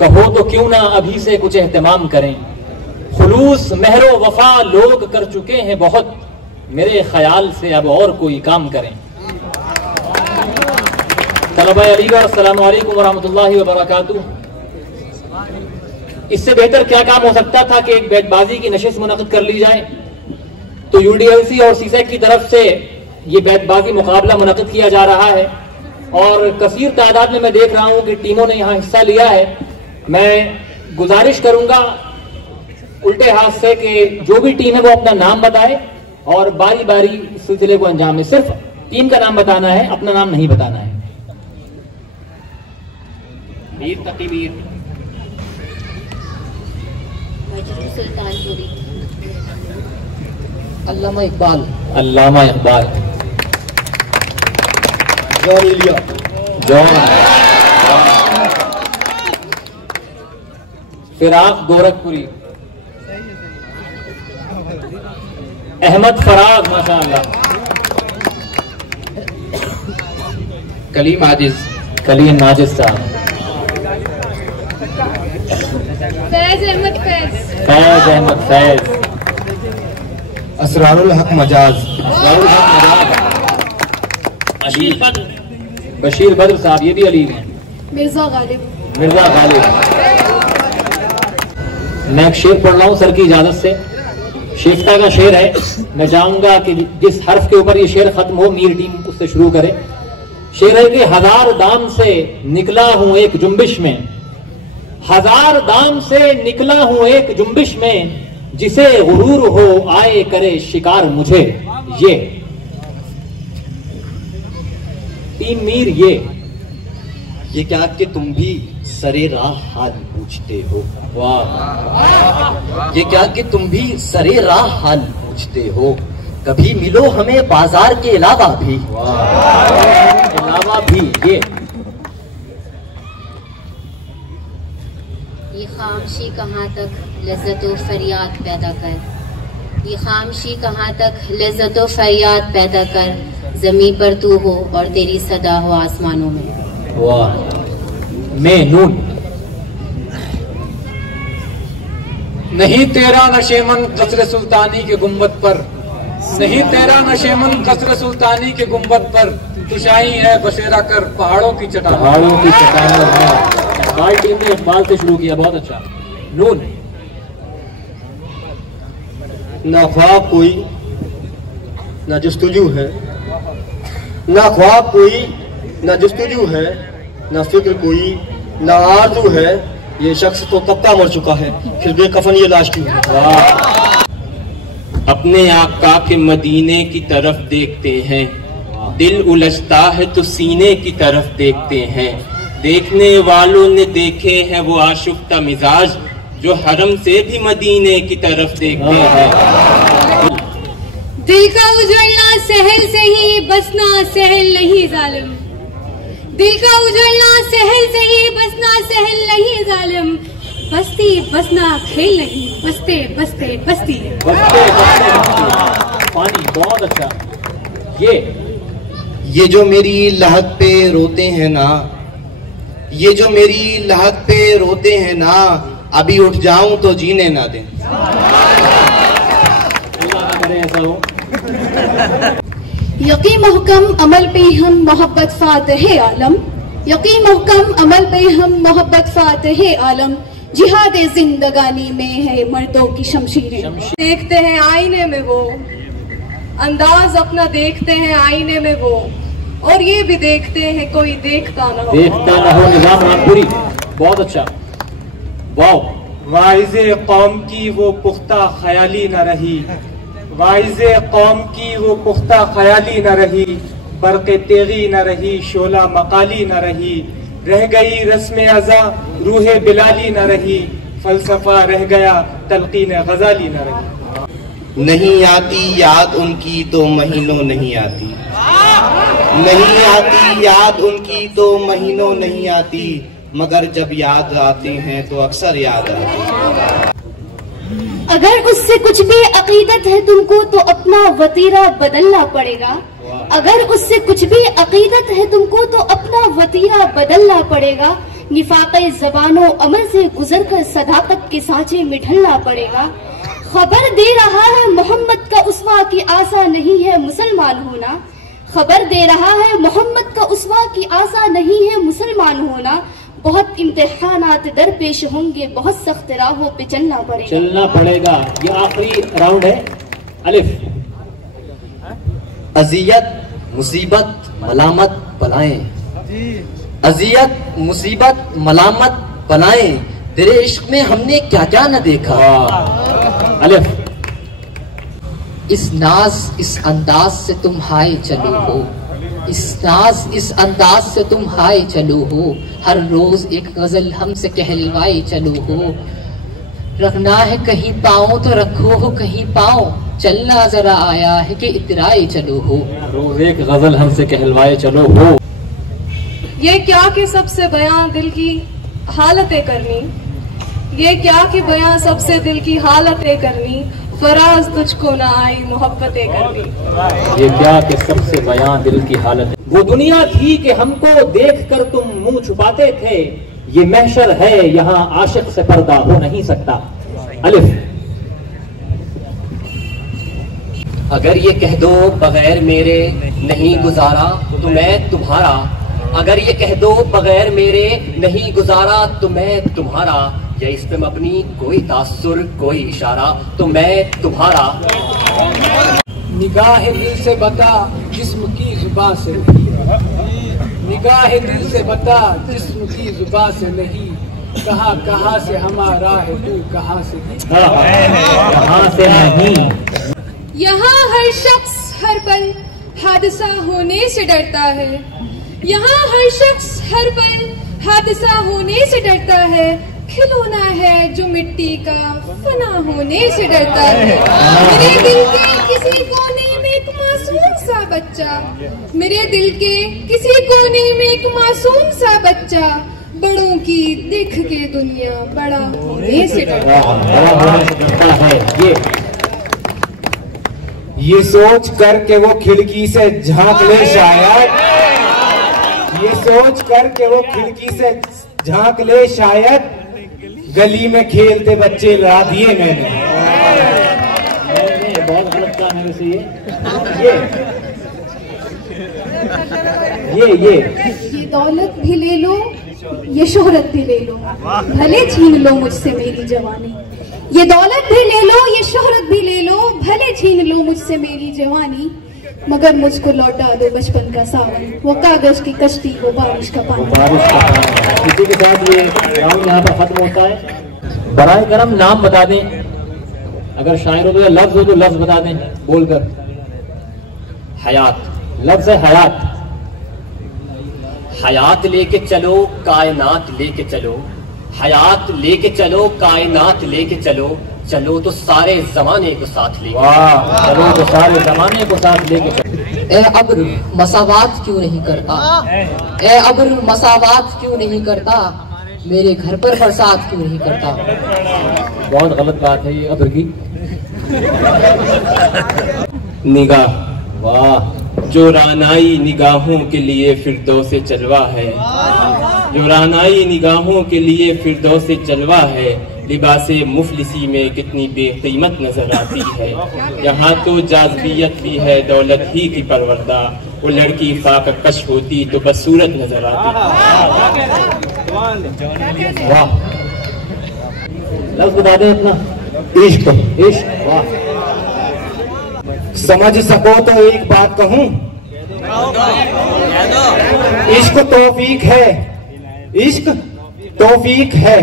कहो तो क्यों ना अभी से कुछ एहतमाम करें। खुलूस महरो वफा लोग कर चुके हैं बहुत, मेरे ख्याल से अब और कोई काम करें। तलबा अलीगढ़, अस्सलाम वालेकुम वरहमतुल्लाहि वबरकातुहू। इससे बेहतर क्या काम हो सकता था कि एक बैतबाजी की नशिस्त मुनक़िद कर ली जाए। तो यूडीएलसी और सीसैक की तरफ से ये बैतबाजी मुकाबला मुनक़िद किया जा रहा है और कसीर तादाद में मैं देख रहा हूं कि टीमों ने यहां हिस्सा लिया है। मैं गुजारिश करूंगा उल्टे हाथ से कि जो भी टीम है वो अपना नाम बताए और बारी बारी इस सिलसिले को अंजाम में। सिर्फ टीम का नाम बताना है, अपना नाम नहीं बताना है। मीर तकी मीर, सुल्तानपुरी, अल्लामा इकबाल, अल्लामा इकबाल, जॉन इलिया, जॉन, फिराक गोरखपुरी, अहमद फराज, माशाअल्लाह, कलीम आजिज, कलीम नाजिज साहब, फैज अहमद फैज, फैज अहमद फैज, असरारुल हक मजाज, बशीर बद्र, बशीर बद्र साहब, ये भी अली हैं, मिर्जा गालिब, मिर्जा गालिब। मैं एक शेर पढ़ रहा हूं सर की इजाजत से। शिफ्ता का शेर है। मैं चाहूंगा कि जिस हर्फ के ऊपर ये शेर खत्म हो मीर टीम उससे शुरू करे। शेर है कि हजार दाम से निकला हूं एक जुम्बिश में, हजार दाम से निकला हूं एक जुम्बिश में, जिसे गुरूर हो आए करे शिकार मुझे। ये टीम मीर, ये क्या कि तुम भी सरे राह हाल पूछते हो। वाह, ये क्या कि तुम भी सरे राह हाल पूछते हो। कभी मिलो हमें बाजार के अलावा भी, अलावा भी। ये खामशी कहाँ तक लज्जतो फरियाद पैदा कर, ये खामशी कहाँ तक लज्जतो फरियाद पैदा कर, जमीन पर तू हो और तेरी सदा हो आसमानों में। वाह, मैं नून। नहीं तेरा नशेमन कसर सुल्तानी के गुम्बद पर, नहीं तेरा नशेमन कसर सुल्तानी के गुम्बद पर, तुशाई है बसेरा कर पहाड़ों की चट्टानों, पहाड़ों की चट्टानों में। इकबाल टीम ने इकबाल से शुरू किया, बहुत अच्छा। नून। ना ख्वाब कोई ना जस्तजू है, ना ख्वाब कोई ना जस्तजू है, ना फिक्र कोई ना आरज़ू है। ये शख्स तो कब का मर चुका है, फिर बेकफन ये लाश क्यों है। अपने आका के मदीने की तरफ देखते हैं, दिल उलझता है तो सीने की तरफ देखते हैं। देखने वालों ने देखे हैं वो आशुफ्ता मिजाज, जो हरम से भी मदीने की तरफ देखते हैं। दिल का उजड़ना सहल से ही, बसना सहल नहीं जालिम। दिल का उजड़ना सहल से ही, बसना सहल नहीं जालिम। बस्ती बसना खेल नहीं, बसते बसते बस्ती। बसते बसते पानी, बहुत अच्छा। ये जो मेरी लहद पे रोते हैं ना, ये जो मेरी लहद पे रोते हैं ना, अभी उठ जाऊं तो जीने ना दें। ऐसा हो। यकीन महकम अमल पे हम मोहब्बत फातहे आलम, यकीन महकम अमल पे हम मोहब्बत फातहे आलम। जिहाद जिंदगानी में है मर्दों की शमशीरें। देखते हैं आईने में वो अंदाज अपना, देखते हैं आईने में वो, और ये भी देखते हैं कोई देखता ना हो। देखता ना हो। निजाम रामपुरी, बहुत अच्छा। वाह। वाइज़े कौम की वो पुख्ता ख्याली न रही, वाइज़े कौम की वो पुख्ता ख्याली न रही। बरक़े तेगी न रही, शोला मकाली न रही। रह गई रस्म अज़ा रूहे बिलाली न रही। फलसफा रह गया तलकीन गजाली न रही। नहीं आती याद उनकी तो महीनों नहीं आती, नहीं आती याद उनकी तो महीनों नहीं आती। मगर जब याद आते हैं तो अक्सर याद आती। अगर उससे कुछ भी अकीदत है तुमको तो अपना वतीरा बदलना पड़ेगा। अगर उससे कुछ भी अकीदत है तुमको तो अपना वतीरा बदलना पड़ेगा। निफाक़े ज़बानो अमल से गुजर कर सदाकत के सांचे में ढलना पड़ेगा। खबर दे रहा है मोहम्मद का उस्वा की आशा नहीं है मुसलमान होना। खबर दे रहा है मोहम्मद का उस्वा की आशा नहीं है मुसलमान होना। बहुत इम्तिहानात दरपेश होंगे, बहुत सख्त राहों पे चलना पड़ेगा। ये आखिरी राउंड है। अलिफ। अजियत मुसीबत मलामत बलाएं, अजियत मुसीबत मलामत बलाएं, तेरे इश्क में हमने क्या क्या न देखा। अलिफ। इस नाज इस अंदाज से तुम हाय चलो हो, इस नाज इस अंदाज से तुम हाय चलो हो, हर रोज एक गजल हमसे कहलवाए चलो हो। रखना है कहीं पाओ तो रखो हो कहीं पाओ, चलना जरा आया है कि इतराए चलो हो। रोज एक गजल हमसे कहलवाए चलो हो। ये क्या कि सबसे बयां दिल की हालतें करनी, ये क्या कि बयां सबसे दिल की हालतें करनी, फराज तुझको ना आई मोहब्बतें करनी। ये क्या कि सबसे बयां दिल की हालत। वो दुनिया थी कि हमको देख कर तुम मुंह छुपाते थे, ये महशर है यहाँ आशिक से पर्दा हो नहीं सकता। अलिफ। अगर ये कह दो बगैर मेरे नहीं गुजारा तो मैं तुम्हारा, अगर ये कह दो बगैर मेरे नहीं गुजारा तो मैं तुम्हारा, या इस पे मबनी कोई तासुर कोई इशारा तो मैं तुम्हारा। निगाह दिल से बता जिस्म की जुबां से, निगाह दिल से बता जिस्म की जुबां से नहीं, कहाँ से हमारा है तू कहाँ से नहीं। यहाँ हर शख्स हर पल हादसा होने से डरता है, यहाँ हर शख्स हर पल हादसा होने से डरता है, खिलौना है जो मिट्टी का फना होने से डरता है। मेरे दिल के किसी कोने में एक मासूम सा बच्चा, मेरे दिल के किसी कोने में एक मासूम सा बच्चा, बड़ों की देख के दुनिया बड़ा होने से डरता है। ये सोच कर के वो खिड़की से झांक ले शायद, ये सोच कर के वो खिड़की से झांक ले शायद, गली में खेलते बच्चे ला दिए मैंने। बहुत गलत काम है वैसे ये दौलत भी ले लो ये शोहरत भी ले लो, भले छीन लो मुझसे मेरी जवानी। ये दौलत भी ले लो ये शोहरत भी ले लो, भले छीन लो मुझसे मेरी जवानी, मगर मुझको लौटा दो बचपन का सावन, वो कागज की कश्ती वो बारिश का पानी। इसी के साथ ये राउंड यहाँ पर खत्म होता है। बराए करम नाम बता दें, अगर शायर हो तो या लफ्ज हो तो लफ्ज बता दें बोलकर। हयात, लफ्ज है हयात। हयात लेके चलो कायनात लेके चलो, हयात लेके चलो कायनात लेके चलो, चलो तो सारे जमाने को साथ लेके। वाह, चलो तो सारे जमाने को साथ लेके चलो। ए अब्र मसावात क्यों नहीं करता, ए अब्र मसावात क्यों नहीं करता, मेरे घर पर बरसात क्यों नहीं करता। बहुत गलत बात है ये अब्र की। निगाह, वाह, जो रानाई निगाहों के लिए फिरदौसे चलवा है, जो रानाई निगाहों के लिए फिरदौसे चलवा है, लिबासे मुफलिसी में कितनी बेकीमत नजर आती है। यहाँ तो जाज़बियत भी है दौलत ही की परवरदा, वो लड़की फाक कश होती तो बस सूरत नजर आती। वाह, लफ्ज बता दें अपना। इश्क, इश्क, वाह। समझ सको तो एक बात कहूँ, इश्क तौफीक है, इश्क तौफीक है।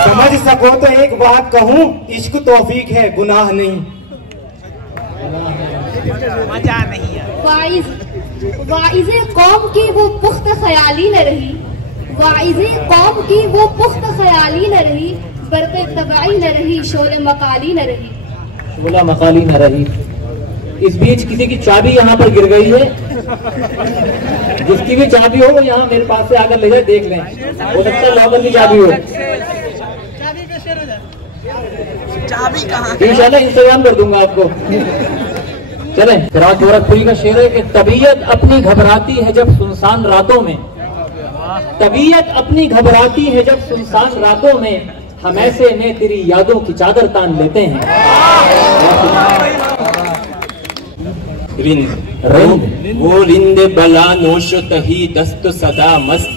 समझ सको तो एक बात कहूँ, इश्क तौफीक है गुनाह नहीं। वाइज़े कौम की वो पुख्ता ख्याली न रही, वाइज़े कौम की वो पुख्ता ख्याली न रही, बरक़े तबाई न रही, शोले मकाली न रही। शोला मकाली न रही। इस बीच किसी की चाबी यहाँ पर गिर गई है, जिसकी भी चाबी हो वो यहाँ मेरे पास से आकर ले जाए, देख लें, हो सकता है लॉकर की चाबी हो। चाबी कहाँ? इंशाल्लाह इंतजाम कर दूंगा आपको। चले, फिराक गोरखपुरी का शेर है कि तबीयत अपनी घबराती है जब सुनसान रातों में, तबीयत अपनी घबराती है जब सुनसान रातों में, हम ऐसे में तेरी यादों की चादर तान लेते हैं। रिंद वो रिंद बला नोशो तही दस्त सदा मस्त,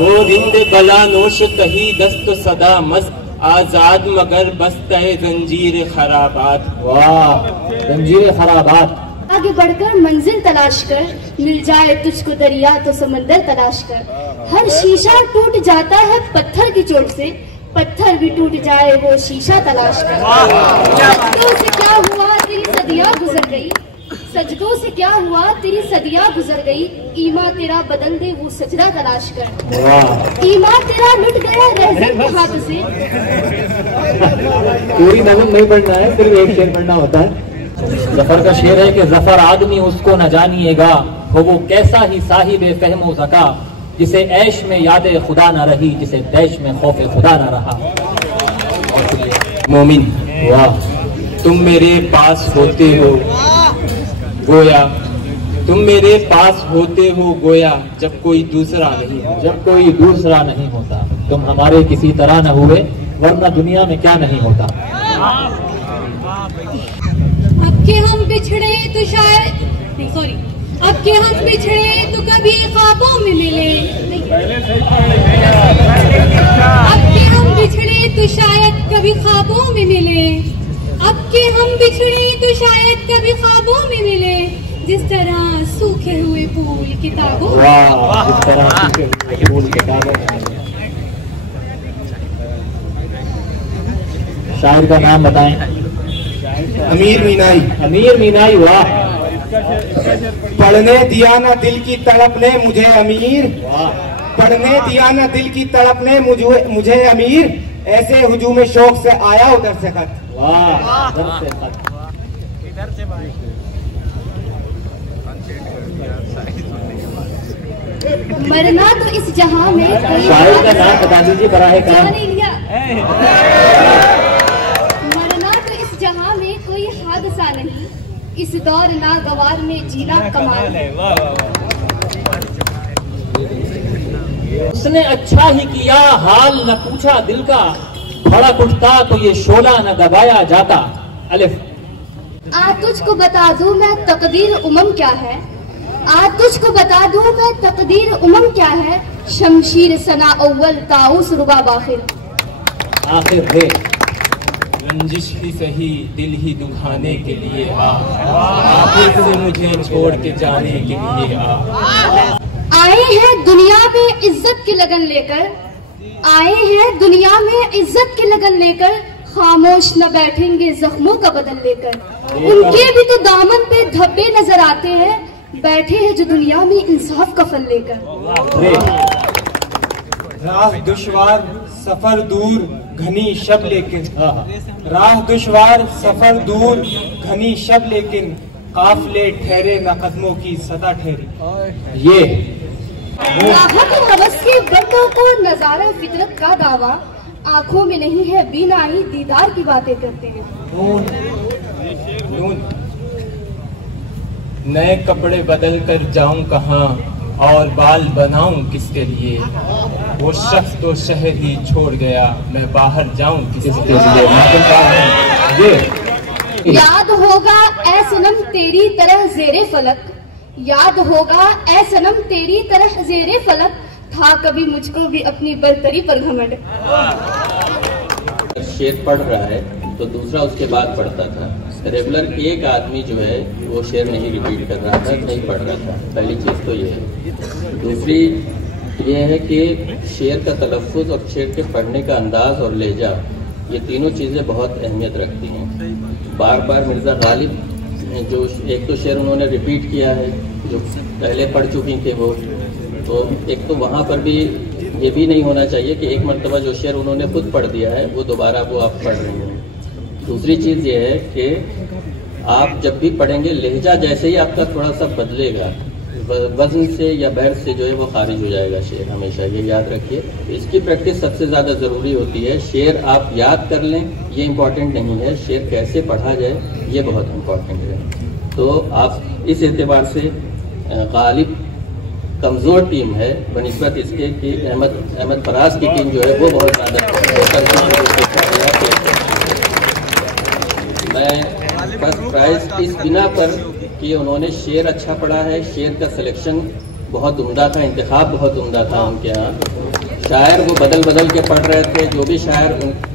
वो रिंद बला नोशो तही दस्त सदा मस्त, आजाद मगर बस्ते जंजीर खराबात। वाह, जंजीर खराबात। आगे बढ़कर मंजिल तलाश कर, मिल जाए तुझको दरिया तो समंदर तलाश कर। हर शीशा टूट जाता है पत्थर की चोट से, पत्थर भी टूट जाए वो शीशा तलाश कर। सजदों से क्या हुआ तेरी सदियां गुजर गई, सजदों से क्या हुआ तेरी सदियां गुजर गई, ईमान तेरा बदल दे वो सजदा तलाश कर। ईमान तेरा लुट गया रहज़न के हाथ से। पूरी नज़म नहीं पढ़ना है, सिर्फ एक शेर पढ़ना होता है। जफर का शेर है कि जफर आदमी उसको न जानिएगा, हो वो कैसा ही साहिबे फहमो ज़का, जिसे ऐश में याद खुदा न रही, जिसे दैश में खौफ खुदा न रहा। मोमिन वाह, तुम मेरे पास होते हो गोया, तुम मेरे पास होते हो गोया, जब कोई दूसरा नहीं हो, जब कोई दूसरा नहीं होता। तुम हमारे किसी तरह न हुए, वरना दुनिया में क्या नहीं होता। अब के हम बिछड़े तो शायद, सॉरी, अब के हम बिछड़े तो कभी ख्वाबों में मिले, अब के हम बिछड़े तो शायद कभी ख्वाबों में मिले, अब के हम बिछड़े तो शायद कभी ख्वाबों में मिले, जिस तरह सूखे हुए फूल किताबों में। वाह, जिस तरह सूखे हुए फूल किताबों में। शायर का नाम बताएं। अमीर मीनाई। अमीर मीनाई, वाह। पढ़ने दिया ना दिल की तड़प ने मुझे अमीर, पढ़ने दिया ना दिल की तड़प ने मुझे अमीर, ऐसे हुजूम शौक से आया उधर से खत। वाह, उधर से खत। मरना तो इस जहां में कोई शायर का नाम बता दीजिए बराहे करम। मरना तो इस जहां में कोई हादसा नहीं, इस दौर नागवार में जीना कमाल है। उसने अच्छा ही किया हाल न पूछा दिल का, भड़क उठता तो ये शोला न दबाया जाता। अलिफ। आज तुझको बता दूं मैं तकदीर उमम क्या है, आज तुझको बता दूं मैं तकदीर उमम क्या है, शमशीर सना अव्वल ताउस रुबा बाखिर। आखिर है रंजिश ही सही दिल ही दुखाने के लिए आ, आखिर से मुझे छोड़ के जाने के लिए आ। आए हैं दुनिया में इज्जत की लगन लेकर, आए हैं दुनिया में इज्जत की लगन लेकर, खामोश न बैठेंगे जख्मों का बदल लेकर। उनके भी तो दामन पे धब्बे नजर आते हैं, बैठे हैं जो दुनिया में इंसाफ का फल लेकर। राह दुश्वार सफर दूर घनी शब लेकिन, राह दुश्वार सफर दूर घनी शब लेकिन, काफिले ठहरे न कदमों की सदा ठहरी। ये राहत और हवस के बर्तों को नजारा फितरत का दावा, आंखों में नहीं है बीनाई दीदार की बातें करते हैं। नून नए कपड़े बदल कर जाऊं कहाँ, और बाल बनाऊं किसके लिए, वो शख्स तो शहर ही छोड़ गया, मैं बाहर जाऊं किसके लिए। याद होगा ऐ सनम तेरी तरह जेरे फलक, याद होगा ऐ सनम तेरी तरह जेरे फलक, था कभी मुझको भी अपनी बरतरी पर घमंड। शेर पढ़ रहा है तो दूसरा उसके बाद पढ़ता था। रेगुलर एक आदमी जो है वो शेर नहीं रिपीट कर रहा था, नहीं पढ़ रहा था। पहली चीज़ तो ये है। दूसरी ये है कि शेर का तलफ़ुज़ और शेर के पढ़ने का अंदाज़ और लहजा, ये तीनों चीज़ें बहुत अहमियत रखती हैं। बार बार मिर्ज़ा गालिब जो एक तो शेर उन्होंने रिपीट किया है जो पहले पढ़ चुकी थे वो, तो एक तो वहाँ पर भी ये भी नहीं होना चाहिए कि एक मरतबा जो शेर उन्होंने खुद पढ़ दिया है वो दोबारा वो आप पढ़ रहे हैं। दूसरी चीज़ ये है कि आप जब भी पढ़ेंगे लहजा जैसे ही आपका थोड़ा सा बदलेगा, वज़न से या बैठ से जो है वो खारिज हो जाएगा शेर, हमेशा ये याद रखिए। इसकी प्रैक्टिस सबसे ज़्यादा ज़रूरी होती है। शेर आप याद कर लें ये इम्पॉर्टेंट नहीं है, शेर कैसे पढ़ा जाए ये बहुत इम्पॉर्टेंट है। तो आप इस एतबार से गालिब कमज़ोर टीम है बनिस्बत इसके कि अहमद फराज की टीम जो है वो बहुत ज़्यादा बेहतर। मैं फर्स्ट प्राइज़ इस बिना पर कि उन्होंने शेर अच्छा पढ़ा है, शेर का सिलेक्शन बहुत उम्दा था, इंतखाब बहुत उम्दा था उनके यहाँ। शायर वो बदल बदल के पढ़ रहे थे, जो भी शायर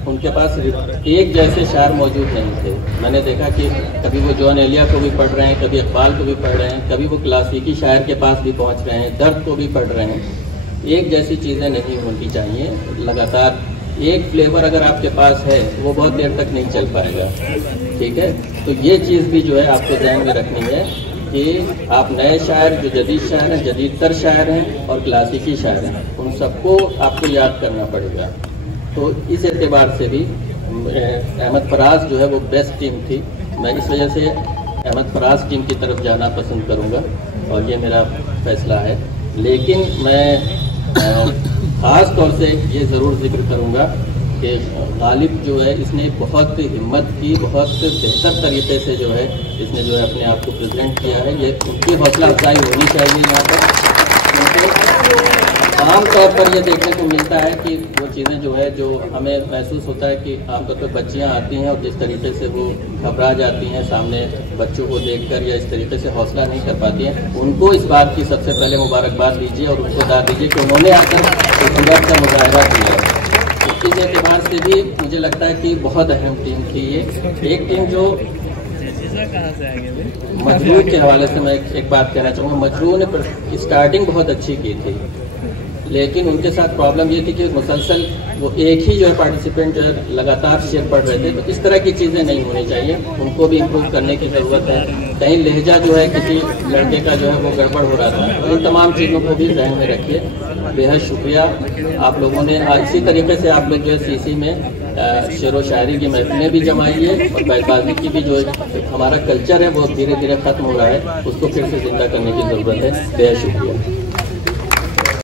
उनके पास एक जैसे शायर मौजूद नहीं थे। मैंने देखा कि कभी वो जॉन एलिया को भी पढ़ रहे हैं, कभी इकबाल को भी पढ़ रहे हैं, कभी वो क्लासिकी शायर के पास भी पहुंच रहे हैं, दर्द को भी पढ़ रहे हैं। एक जैसी चीज़ें नहीं होनी चाहिए, लगातार एक फ्लेवर अगर आपके पास है वो बहुत देर तक नहीं चल पाएगा, ठीक है। तो ये चीज़ भी जो है आपको ध्यान में रखनी है कि आप नए शायर, जो जदीद शायर हैं, जदीद तर शायर हैं और क्लासिकी शायर हैं, उन सबको आपको याद करना पड़ेगा। तो इस एतबार से भी अहमद फराज जो है वो बेस्ट टीम थी। मैं इस वजह से अहमद फराज टीम की तरफ जाना पसंद करूँगा और ये मेरा फैसला है। लेकिन मैं ख़ास तौर से ये ज़रूर जिक्र करूँगा कि गालिब जो है इसने बहुत हिम्मत की, बहुत बेहतर तरीके से जो है इसने जो है अपने आप को प्रेजेंट किया है। ये उनकी हौसला अफजाई होनी चाहिए यहाँ पर। आमतौर पर ये देखने को मिलता है कि वो चीज़ें जो है, जो हमें महसूस होता है कि आमतौर पर बच्चियाँ आती हैं और जिस तरीके से वो घबरा जाती हैं सामने बच्चों को देखकर या इस तरीके से हौसला नहीं कर पाती हैं, उनको इस बात की सबसे पहले मुबारकबाद दीजिए और उनको दाद दीजिए कि उन्होंने आकर सूरत का मुजाहिरा किया है। इस एतबार से भी मुझे लगता है कि बहुत अहम टीम थी ये। एक टीम जो मजरूर के हवाले से मैं एक बात कहना चाहूँगा। मजरूर ने स्टार्टिंग बहुत अच्छी की थी, लेकिन उनके साथ प्रॉब्लम ये थी कि मुसलसल वो एक ही जो है पार्टिसिपेंट जो है लगातार शेर पढ़ रहे थे। तो इस तरह की चीज़ें नहीं होनी चाहिए, उनको भी इम्प्रूव करने की ज़रूरत है। कहीं लहजा जो है किसी लड़के का जो है वो गड़बड़ हो रहा था, तो इन तमाम चीज़ों को भी ध्यान में रखिए। बेहद शुक्रिया आप लोगों ने। इसी तरीके से आप लोग जो है सीसी में शेर व शायरी की महफिलें भी जमाई है और बैतबाजी की भी जो हमारा कल्चर है वो धीरे धीरे ख़त्म हो रहा है, उसको फिर से जिंदा करने की ज़रूरत है। बेहद शुक्रिया।